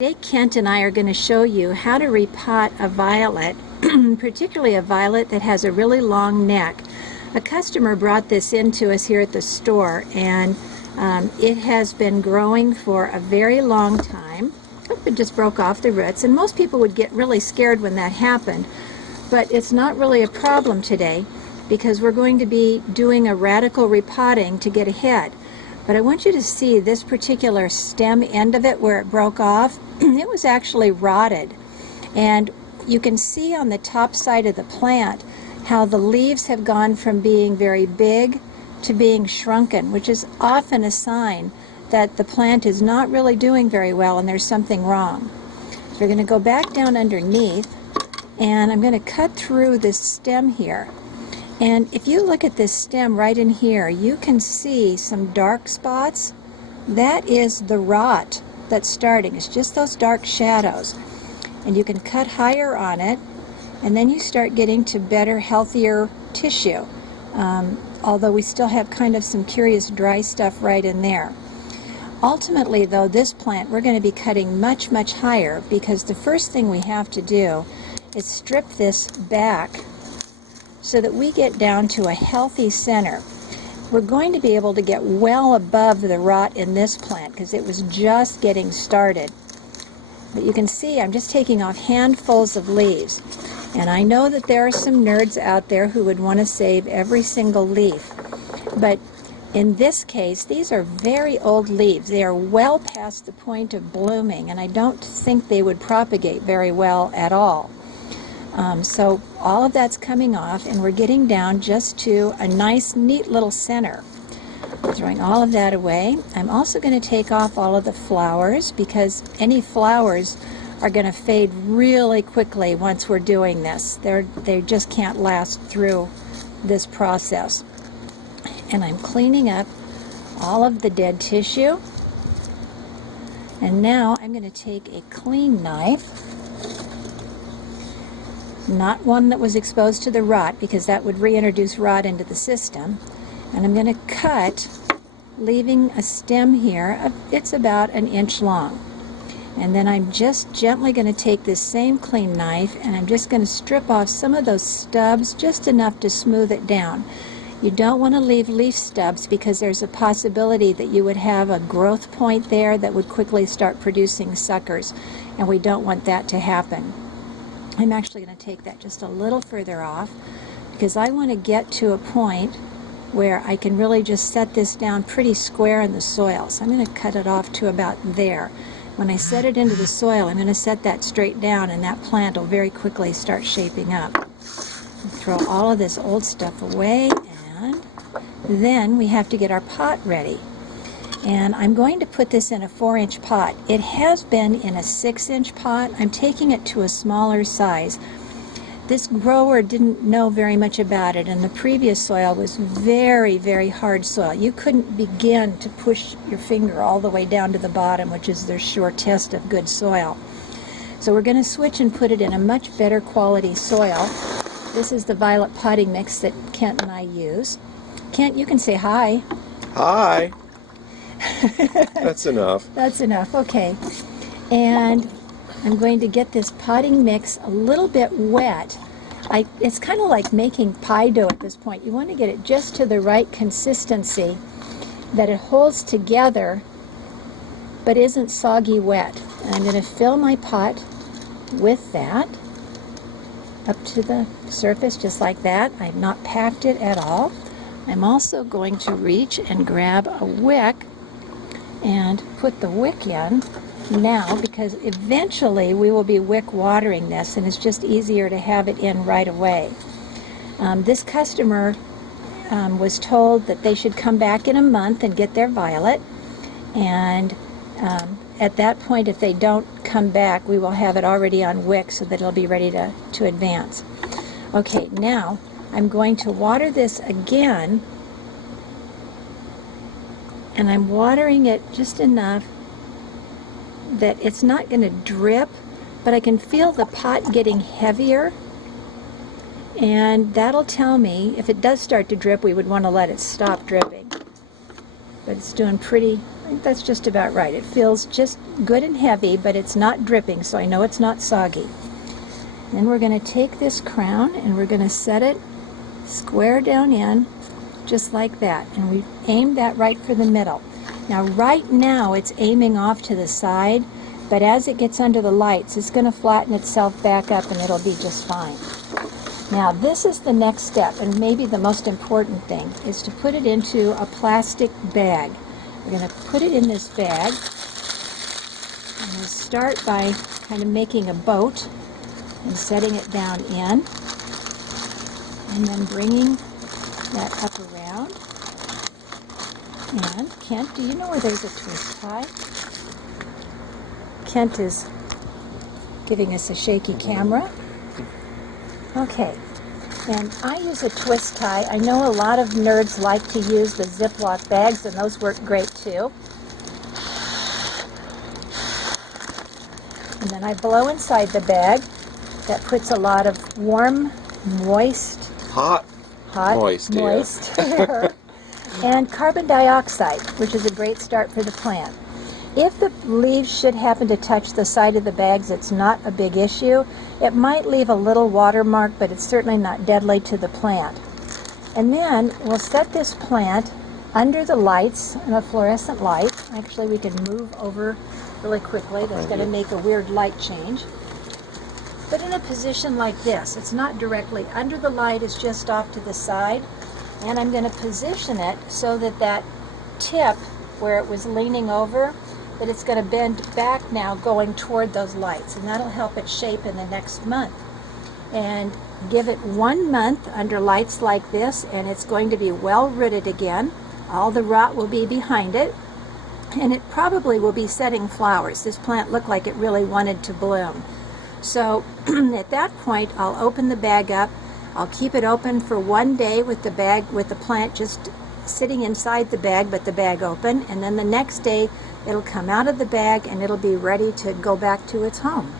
Today Kent and I are going to show you how to repot a violet, particularly a violet that has a really long neck. A customer brought this in to us here at the store, and it has been growing for a very long time. Oh, it just broke off the roots, and most people would get really scared when that happened, but it's not really a problem today because we're going to be doing a radical repotting to get ahead. But I want you to see this particular stem end of it where it broke off. It was actually rotted. And you can see on the top side of the plant how the leaves have gone from being very big to being shrunken, which is often a sign that the plant is not really doing very well and there's something wrong. So we're going to go back down underneath, and I'm going to cut through this stem here. And if you look at this stem right in here, you can see some dark spots. That is the rot that's starting. It's just those dark shadows. And you can cut higher on it, and then you start getting to better, healthier tissue. Although we still have kind of some curious dry stuff right in there. Ultimately, though, this plant we're going to be cutting much, much higher, because the first thing we have to do is strip this back so that we get down to a healthy center. We're going to be able to get well above the rot in this plant because it was just getting started. But you can see I'm just taking off handfuls of leaves. And I know that there are some nerds out there who would want to save every single leaf. But in this case, these are very old leaves. They are well past the point of blooming, and I don't think they would propagate very well at all. So all of that's coming off, and we're getting down just to a nice, neat little center. Throwing all of that away. I'm also going to take off all of the flowers, because any flowers are going to fade really quickly once we're doing this. They just can't last through this process. And I'm cleaning up all of the dead tissue. And now I'm going to take a clean knife, not one that was exposed to the rot, because that would reintroduce rot into the system. And I'm going to cut, leaving a stem here. It's about 1 inch long. And then I'm just gently going to take this same clean knife, and I'm just going to strip off some of those stubs, just enough to smooth it down. You don't want to leave leaf stubs, because there's a possibility that you would have a growth point there that would quickly start producing suckers, and we don't want that to happen. I'm actually going to take that just a little further off, because I want to get to a point where I can really just set this down pretty square in the soil. So I'm going to cut it off to about there. When I set it into the soil, I'm going to set that straight down, and that plant will very quickly start shaping up. Throw all of this old stuff away, and then we have to get our pot ready. And I'm going to put this in a 4-inch pot. It has been in a 6-inch pot. I'm taking it to a smaller size. This grower didn't know very much about it, and the previous soil was very, very hard soil. You couldn't begin to push your finger all the way down to the bottom, which is their sure test of good soil. So we're going to switch and put it in a much better quality soil. This is the violet potting mix that Kent and I use. Kent, you can say hi. Hi. That's enough. That's enough, okay. And I'm going to get this potting mix a little bit wet. It's kind of like making pie dough at this point. You want to get it just to the right consistency, that it holds together but isn't soggy wet. And I'm going to fill my pot with that up to the surface, just like that. I've not packed it at all. I'm also going to reach and grab a wick and put the wick in now, because eventually we will be wick watering this, and it's just easier to have it in right away. This customer was told that they should come back in a month and get their violet, and at that point, if they don't come back, we will have it already on wick so that it'll be ready to advance. Okay, now I'm going to water this again, and I'm watering it just enough that it's not going to drip, but I can feel the pot getting heavier, and that'll tell me if it does start to drip. We would want to let it stop dripping. but it's doing pretty, I think that's just about right. It feels just good and heavy, but it's not dripping, so I know it's not soggy. Then we're going to take this crown and we're going to set it square down in, just like that. And we aim that right for the middle. Now, right now, it's aiming off to the side, but as it gets under the lights, it's going to flatten itself back up and it'll be just fine. Now, this is the next step, and maybe the most important thing, is to put it into a plastic bag. We're going to put it in this bag. I'm going to start by kind of making a boat and setting it down in, and then bringing that up around. And Kent, do you know where there's a twist tie? Kent is giving us a shaky camera. Okay, and I use a twist tie. I know a lot of nerds like to use the Ziploc bags, and those work great too. And then I blow inside the bag. That puts a lot of warm, moist, Hot, moist air, and carbon dioxide, which is a great start for the plant. If the leaves should happen to touch the side of the bags, it's not a big issue. It might leave a little watermark, but it's certainly not deadly to the plant. And then we'll set this plant under the lights, a fluorescent light. Actually, we can move over really quickly. That's going to make a weird light change. But in a position like this, it's not directly under the light, it's just off to the side. And I'm going to position it so that that tip where it was leaning over, that it's going to bend back now going toward those lights, and that'll help it shape in the next month. And give it 1 month under lights like this, and it's going to be well rooted again. All the rot will be behind it, and it probably will be setting flowers. This plant looked like it really wanted to bloom. So at that point, I'll open the bag up. I'll keep it open for 1 day with the bag, with the plant just sitting inside the bag, but the bag open, and then the next day it'll come out of the bag and it'll be ready to go back to its home.